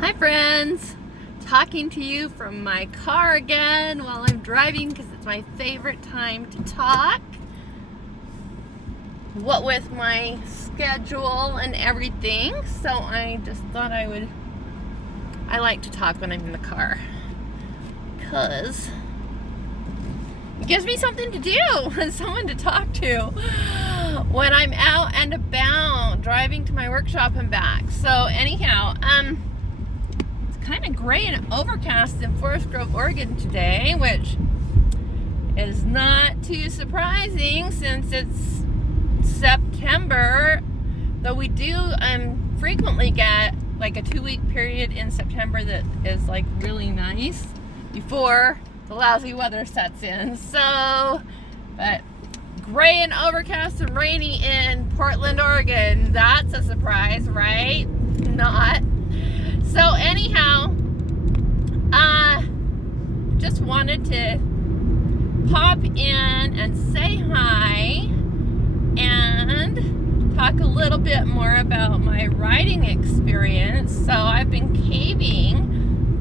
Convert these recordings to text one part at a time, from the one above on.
Hi friends, talking to you from my car again while I'm driving because it's my favorite time to talk. What with my schedule and everything, so I just thought I like to talk when I'm in the car because it gives me something to do and someone to talk to when I'm out and about driving to my workshop and back. So anyhow, kind of gray and overcast in Forest Grove, Oregon today, which is not too surprising since it's September, though we do frequently get like a 2-week period in September that is like really nice before the lousy weather sets in. So, but gray and overcast and rainy in Portland, Oregon, that's a surprise, right? Not. So anyhow, just wanted to pop in and say hi and talk a little bit more about my writing experience. So I've been caving,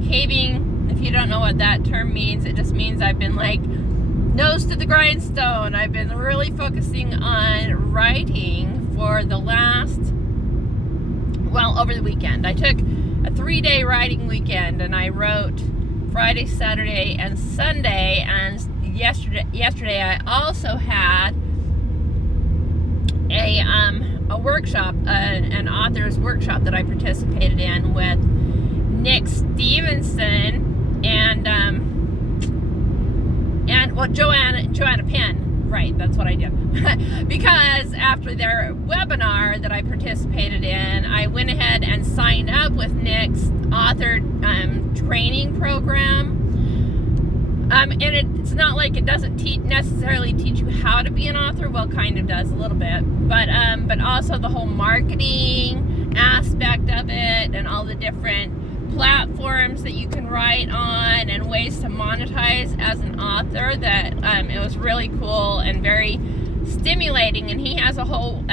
if you don't know what that term means, it just means I've been like nose to the grindstone. I've been really focusing on writing for the last, over the weekend. I took a 3-day writing weekend and I wrote Friday, Saturday, and Sunday, and yesterday I also had a workshop, an author's workshop that I participated in with Stephenson and Joanna Penn. Right, that's what I did. Because after their webinar that I participated in, I went ahead and signed up with Nick's author training program. And it's not like it doesn't necessarily teach you how to be an author. Well, kind of does a little bit, but also the whole marketing aspect of it and all the different platforms that you can write on and ways to monetize as an author. That it was really cool and very stimulating. And he has a whole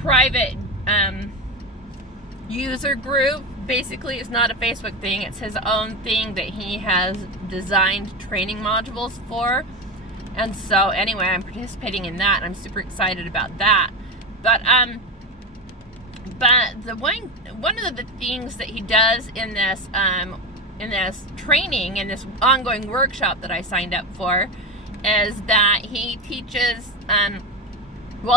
private user group. Basically, it's not a Facebook thing, it's his own thing that he has designed training modules for. And so anyway, I'm participating in that and I'm super excited about that. But the one of the things that he does in this training, in this ongoing workshop that I signed up for, is that he teaches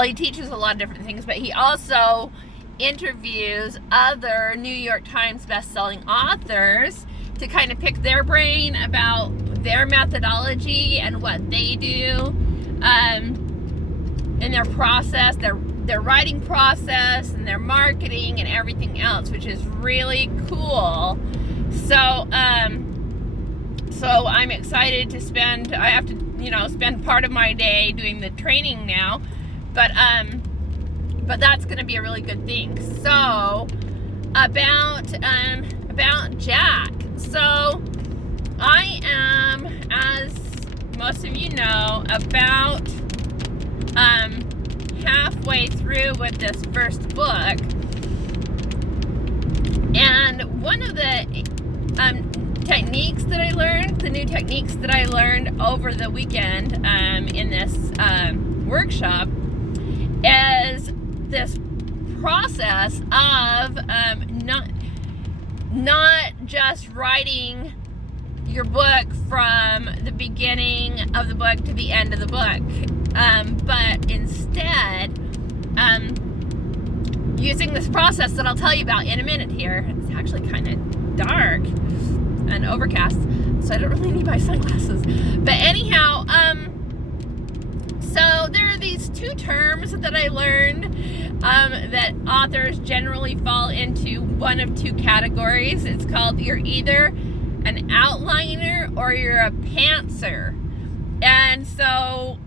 he teaches a lot of different things, but he also interviews other New York Times best-selling authors to kind of pick their brain about their methodology and what they do in their process, their writing process and their marketing and everything else, which is really cool. So I'm excited to I have to spend part of my day doing the training now, but that's going to be a really good thing. So about Jack. So I am, as most of you know, about halfway through with this first book, and one of the techniques that I learned, the new techniques that I learned over the weekend in this workshop, is this process of not just writing your book from the beginning of the book to the end of the book, but instead using this process that I'll tell you about in a minute here. It's actually kind of dark and overcast, so I don't really need my sunglasses. But anyhow, so there are these two terms that I learned that authors generally fall into one of two categories. It's called, you're either an outliner or you're a pantser. And so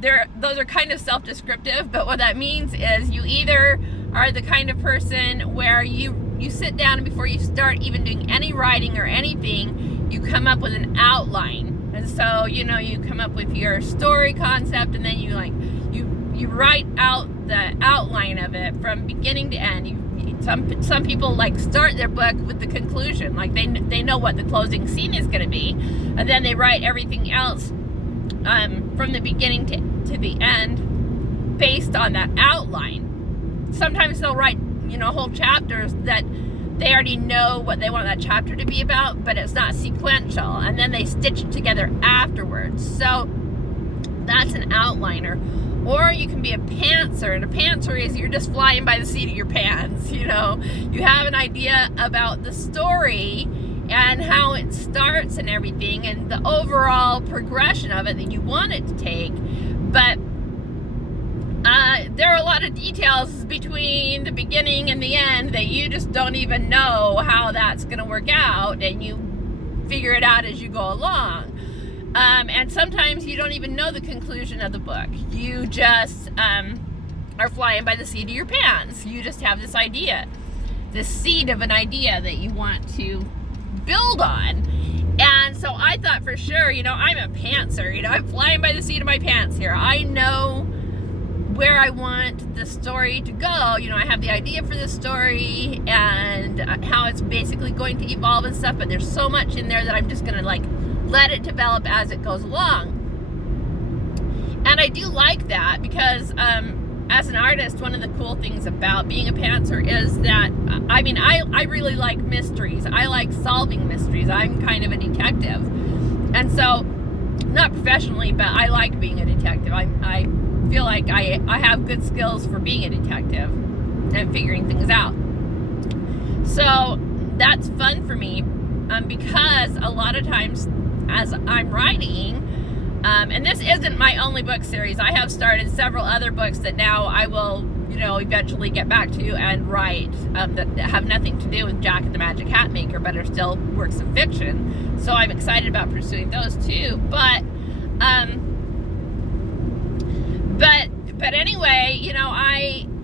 those are kind of self-descriptive, but what that means is you either are the kind of person where you sit down and before you start even doing any writing or anything, you come up with an outline. And so, you come up with your story concept, and then you write out the outline of it from beginning to end. Some people like start their book with the conclusion, like they know what the closing scene is going to be, and then they write everything else from the beginning to the end based on that outline. Sometimes they'll write, whole chapters that they already know what they want that chapter to be about, but it's not sequential, and then they stitch it together afterwards. So that's an outliner. Or you can be a pantser, and a pantser is you're just flying by the seat of your pants. You have an idea about the story and how it starts and everything, and the overall progression of it that you want it to take, but there are a lot of details between the beginning and the end that you just don't even know how that's going to work out, and you figure it out as you go along. And sometimes you don't even know the conclusion of the book. You just are flying by the seat of your pants. You just have this idea, this seed of an idea that you want to build on. And so I thought for sure, I'm a pantser. I'm flying by the seat of my pants here. I know where I want the story to go. I have the idea for the story and how it's basically going to evolve and stuff, but there's so much in there that I'm just going to let it develop as it goes along. And I do like that because as an artist, one of the cool things about being a pantser is that, I really like mysteries. I like solving mysteries. I'm kind of a detective. And so, not professionally, but I like being a detective. I feel like I have good skills for being a detective and figuring things out. So that's fun for me because a lot of times as I'm writing, and this isn't my only book series. I have started several other books that now I will, eventually get back to and write that have nothing to do with Jack and the Magic Hat Maker, but are still works of fiction. So I'm excited about pursuing those too. But anyway,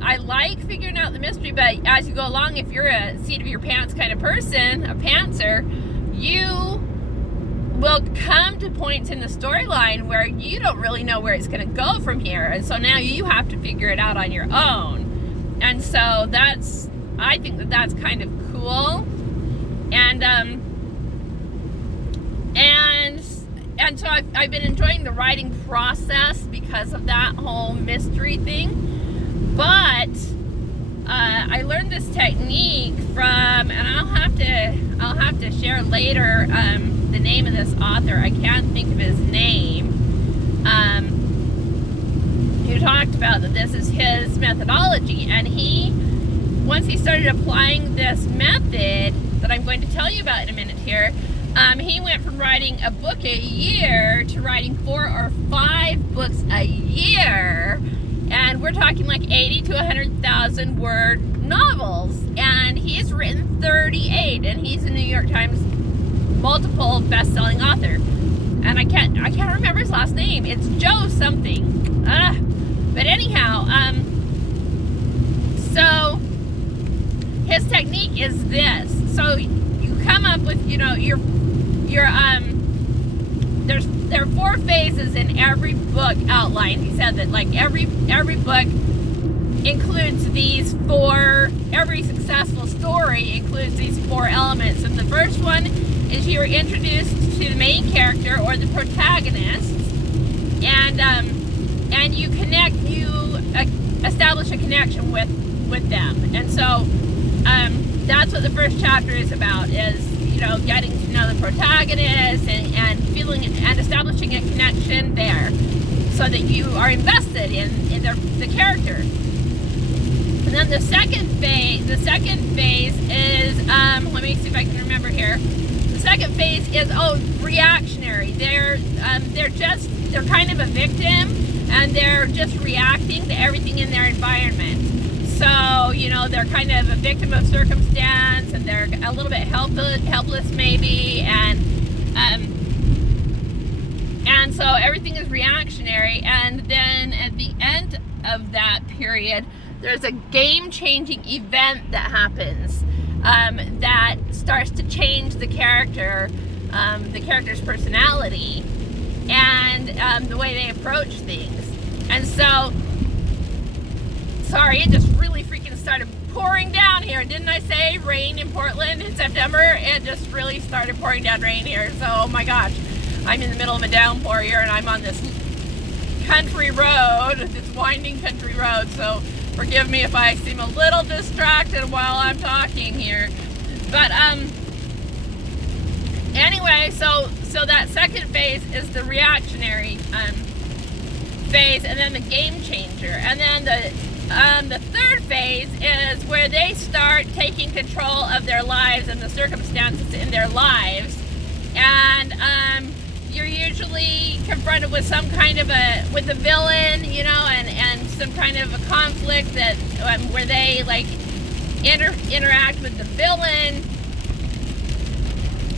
I like figuring out the mystery, but as you go along, if you're a seat of your pants kind of person, a pantser, you will come to points in the storyline where you don't really know where it's going to go from here. And so now you have to figure it out on your own. And so I think that's kind of cool. And so I've been enjoying the writing process because of that whole mystery thing. But I learned this technique from, and I'll have to share later the name of this author. I can't think of his name. Who talked about that this is his methodology, and once he started applying this method that I'm going to tell you about in a minute here, he went from writing a book a year to writing 4 or 5 books a year, and we're talking like 80 to 100,000 word novels, and he's written 38, and he's a New York Times multiple best-selling author, and I can't remember his last name. It's Joe something. But anyhow, so his technique is this. So you come up with, there are 4 phases in every book outline. He said that every book includes these 4, every successful story includes these 4 elements. And the first one is you're introduced to the main character or the protagonist, and you establish a connection with them. And so that's what the first chapter is about, is getting to know the protagonist and feeling and establishing a connection there, so that you are invested in the character. And then the second phase is let me see if I can remember here. The second phase is reactionary. They're kind of a victim, and they're just reacting to everything in their environment. So, they're kind of a victim of circumstance, and they're a little bit helpless maybe, and so everything is reactionary. And then at the end of that period, there's a game-changing event that happens that starts to change the character's personality and the way they approach things. And so, sorry, it just really freaking started pouring down here. Didn't I say rain in Portland in September? It just really started pouring down rain here. So, oh my gosh, I'm in the middle of a downpour here, and I'm on this country road, this winding country road. So forgive me if I seem a little distracted while I'm talking here. But anyway, so that second phase is the reactionary phase, and then the game changer, and then the third phase is where they start taking control of their lives and the circumstances in their lives, and you're usually confronted with some kind of with a villain, you know, and some kind of a conflict that where they like interact with the villain.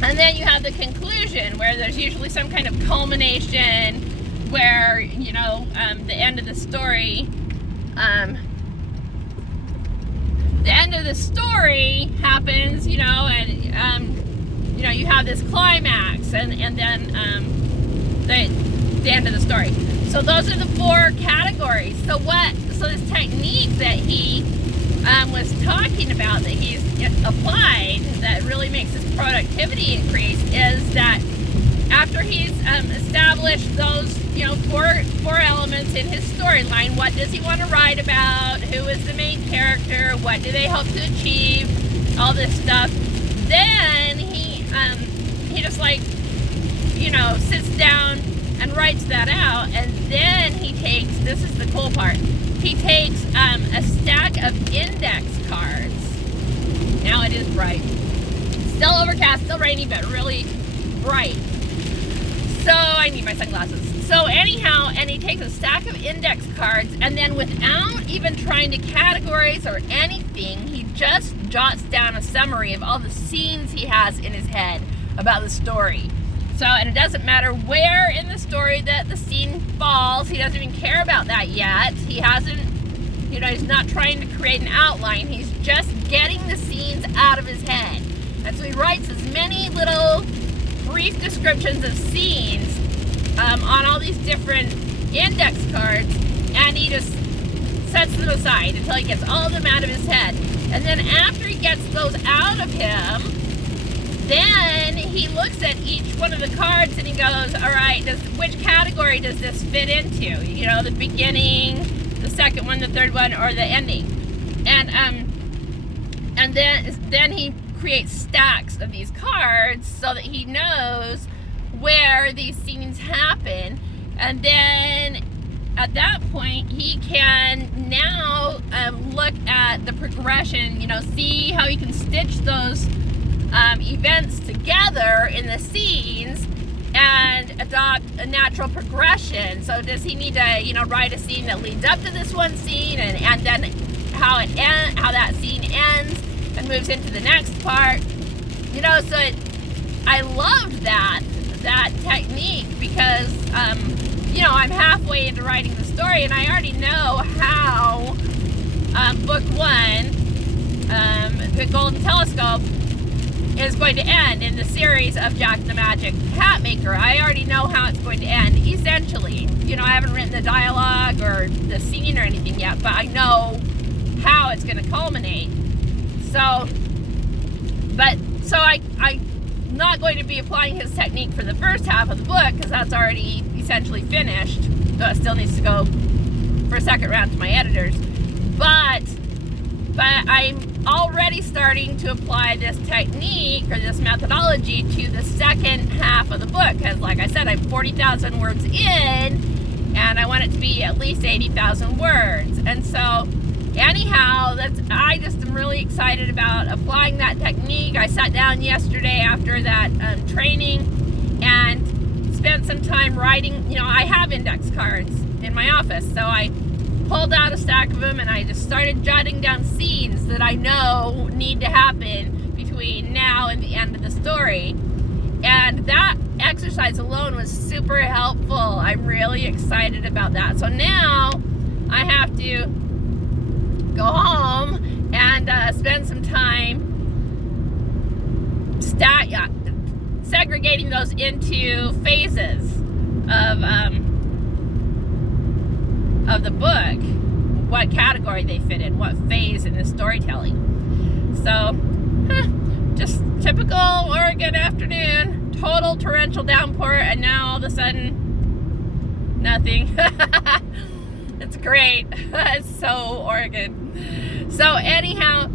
And then you have the conclusion, where there's usually some kind of culmination where, you know, the end of the story, happens, you know, and, you know, you have this climax, and then the end of the story. So those are the four categories. So this technique that he was talking about, that he's applied, that really makes his productivity increase, is that after he's established those, you know, four elements in his storyline, what does he want to write about, who is the main character, what do they hope to achieve, all this stuff, then he just, like, you know, sits down and writes that out, and then he takes, this is the cool part, he takes a stack of index cards. Now it is bright. Still overcast, still rainy, but really bright. So I need my sunglasses. So anyhow, and he takes a stack of index cards, and then without even trying to categorize or anything, he just jots down a summary of all the scenes he has in his head about the story. So, and it doesn't matter where in the story that the scene falls, he doesn't even care about that yet. He hasn't, you know, he's not trying to create an outline. He's just getting the scenes out of his head. And so he writes as many little brief descriptions of scenes on all these different index cards, and he just sets them aside until he gets all of them out of his head. And then after he gets those out of him, then he looks at each one of the cards and he goes, all right, which category does this fit into? You know, the beginning, the second one, the third one, or the ending. And then he creates stacks of these cards so that he knows where these scenes happen. And then at that point, he can now look at the progression, you know, see how he can stitch those events together in the scenes and adopt a natural progression. So does he need to, you know, write a scene that leads up to this one scene, and then how that scene ends and moves into the next part, you know? So I loved that technique because you know, I'm halfway into writing the story, and I already know how book one, The Golden Telescope, is going to end in the series of Jack the Magic Hat Maker. I already know how it's going to end, essentially. You know, I haven't written the dialogue or the scene or anything yet, but I know how it's going to culminate. So I'm not going to be applying his technique for the first half of the book, because that's already essentially finished. It still needs to go for a second round to my editors. But I'm already starting to apply this technique or this methodology to the second half of the book, because like I said, I'm 40,000 words in, and I want it to be at least 80,000 words. And so anyhow, I just am really excited about applying that technique. I sat down yesterday after that training and spent some time writing. You know, I have index cards in my office, so I pulled out a stack of them and I just started jotting down scenes that I know need to happen between now and the end of the story. And that exercise alone was super helpful. I'm really excited about that. So now I have to go home and spend some time segregating those into phases of the book, what category they fit in, what phase in the storytelling. So, just typical Oregon afternoon, total torrential downpour, and now all of a sudden, nothing. It's great. It's so Oregon. So anyhow,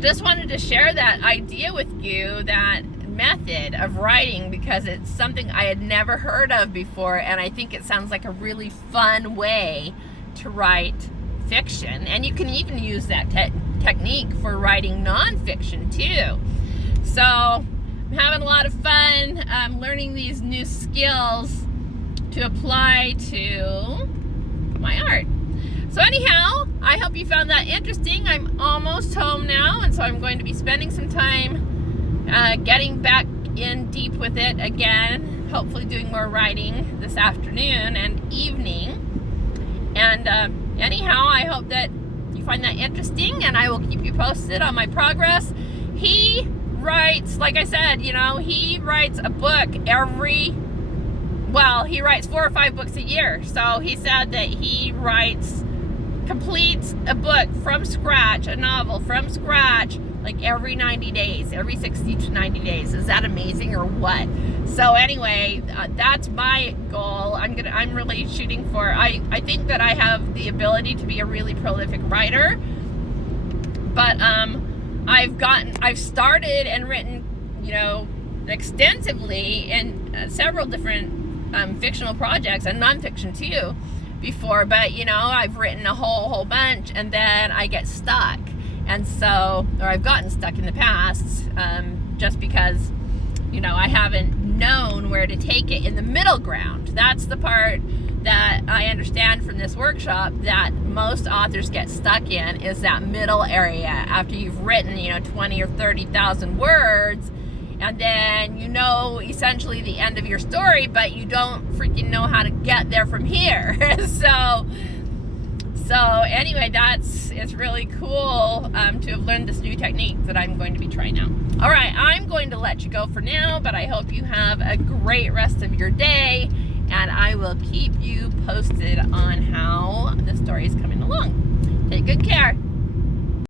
just wanted to share that idea with you, that method of writing, because it's something I had never heard of before, and I think it sounds like a really fun way to write fiction. And you can even use that technique for writing nonfiction too. So I'm having a lot of fun learning these new skills to apply to my art. So anyhow, I hope you found that interesting. I'm almost home now, and so I'm going to be spending some time getting back in deep with it again, hopefully doing more writing this afternoon and evening. And anyhow, I hope that you find that interesting, and I will keep you posted on my progress. He writes, like I said, he writes a book he writes 4 or 5 books a year. So he said that he completes a book from scratch, a novel from scratch, like every 90 days, every 60 to 90 days. Is that amazing or what? So anyway, that's my goal. I'm really shooting for, I think that I have the ability to be a really prolific writer, but I've started and written, extensively in several different fictional projects and nonfiction too before, but I've written a whole bunch, and then I get stuck. And so, or I've gotten stuck in the past, just because, I haven't known where to take it in the middle ground. That's the part that I understand from this workshop that most authors get stuck in, is that middle area after you've written, 20 or 30,000 words, and then essentially the end of your story, but you don't freaking know how to get there from here. So anyway, it's really cool to have learned this new technique that I'm going to be trying out. All right, I'm going to let you go for now, but I hope you have a great rest of your day, and I will keep you posted on how the story is coming along. Take good care.